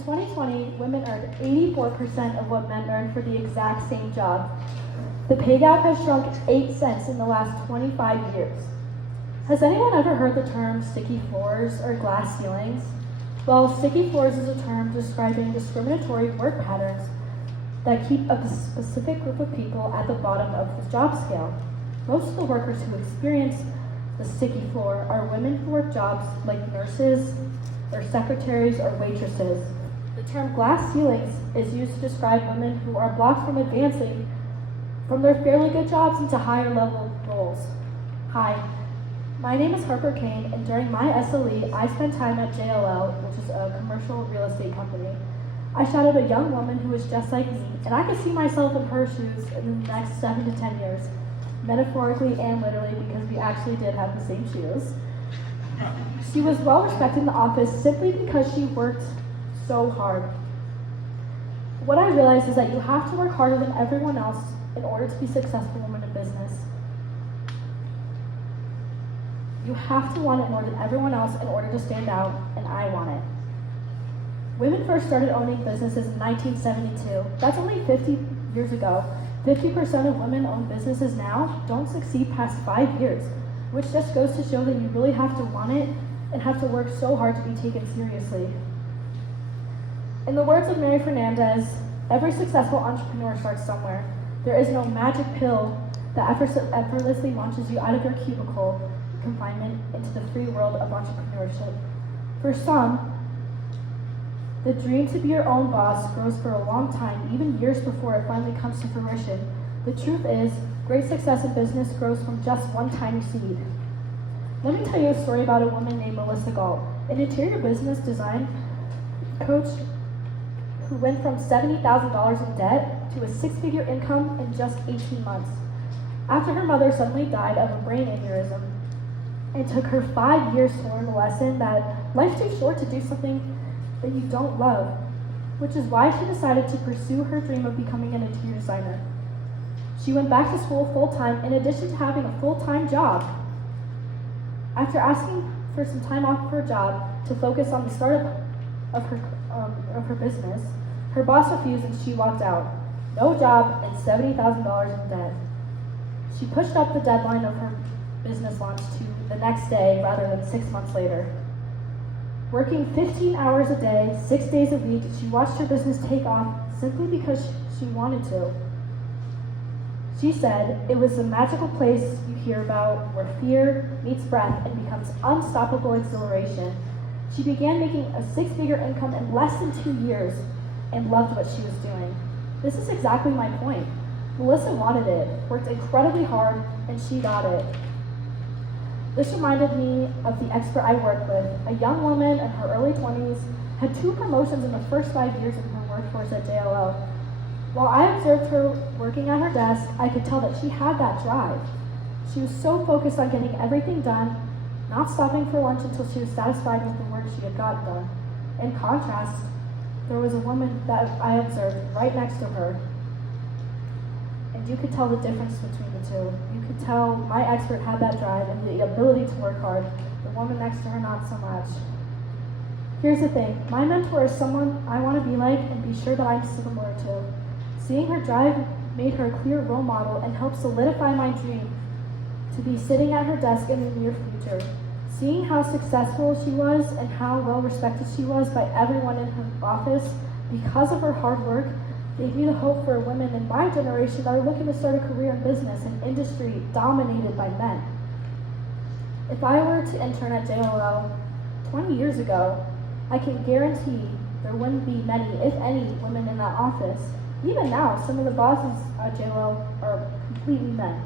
2020, women earned 84% of what men earned for the exact same job. The pay gap has shrunk 8 cents in the last 25 years. Has anyone ever heard the term sticky floors or glass ceilings? Well, sticky floors is a term describing discriminatory work patterns that keep a specific group of people at the bottom of the job scale. Most of the workers who experience the sticky floor are women who work jobs like nurses or secretaries or waitresses. The term glass ceilings is used to describe women who are blocked from advancing from their fairly good jobs into higher level roles. Hi, my name is Harper Kane, and during my SLE, I spent time at JLL, which is a commercial real estate company. I shadowed a young woman who was just like me, and I could see myself in her shoes in the next 7 to 10 years, metaphorically and literally, because we actually did have the same shoes. She was well respected in the office simply because she worked so hard. What I realized is that you have to work harder than everyone else in order to be a successful woman in business. You have to want it more than everyone else in order to stand out, and I want it. Women first started owning businesses in 1972. That's only 50 years ago. 50% of women-owned businesses now don't succeed past 5 years, which just goes to show that you really have to want it and have to work so hard to be taken seriously. In the words of Mary Fernandez, every successful entrepreneur starts somewhere. There is no magic pill that effortlessly launches you out of your cubicle confinement into the free world of entrepreneurship. For some, the dream to be your own boss grows for a long time, even years before it finally comes to fruition. The truth is, great success in business grows from just one tiny seed. Let me tell you a story about a woman named Melissa Galt, an interior business design coach who went from $70,000 in debt to a 6-figure income in just 18 months. After her mother suddenly died of a brain aneurysm, it took her 5 years to learn the lesson that life's too short to do something that you don't love, which is why she decided to pursue her dream of becoming an interior designer. She went back to school full-time in addition to having a full-time job. After asking for some time off of her job to focus on the startup of her business, her boss refused and she walked out. No job and $70,000 in debt. She pushed up the deadline of her business launch to the next day rather than 6 months later. Working 15 hours a day, 6 days a week, she watched her business take off simply because she wanted to. She said, "It was a magical place you hear about where fear meets breath and becomes unstoppable exhilaration." She began making a 6-figure income in less than 2 years and loved what she was doing. This is exactly my point. Melissa wanted it, worked incredibly hard, and she got it. This reminded me of the expert I worked with, a young woman in her early 20s, had 2 promotions in the first 5 years of her workforce at JLL. While I observed her working at her desk, I could tell that she had that drive. She was so focused on getting everything done, not stopping for lunch until she was satisfied with the work she had gotten done. In contrast, there was a woman that I observed right next to her, and you could tell the difference between the two. You could tell my expert had that drive and the ability to work hard. The woman next to her, not so much. Here's the thing. My mentor is someone I want to be like and be sure that I'm similar to. Seeing her drive made her a clear role model and helped solidify my dream to be sitting at her desk in the near future. Seeing how successful she was and how well respected she was by everyone in her office because of her hard work gave me the hope for women in my generation that are looking to start a career in business, an industry dominated by men. If I were to intern at JLL 20 years ago, I can guarantee there wouldn't be many, if any, women in that office. Even now, some of the bosses at JLL are completely men.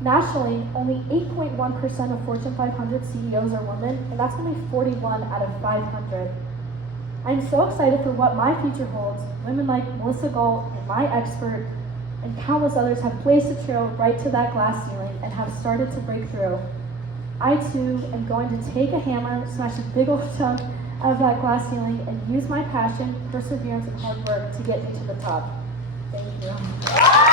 Nationally, only 8.1% of Fortune 500 CEOs are women, and that's only 41 out of 500. I'm so excited for what my future holds. Women like Melissa Galt and my expert and countless others have blazed a trail right to that glass ceiling and have started to break through. I too am going to take a hammer, smash a big old chunk out of that glass ceiling, and use my passion, perseverance, and hard work to get me to the top. Thank you.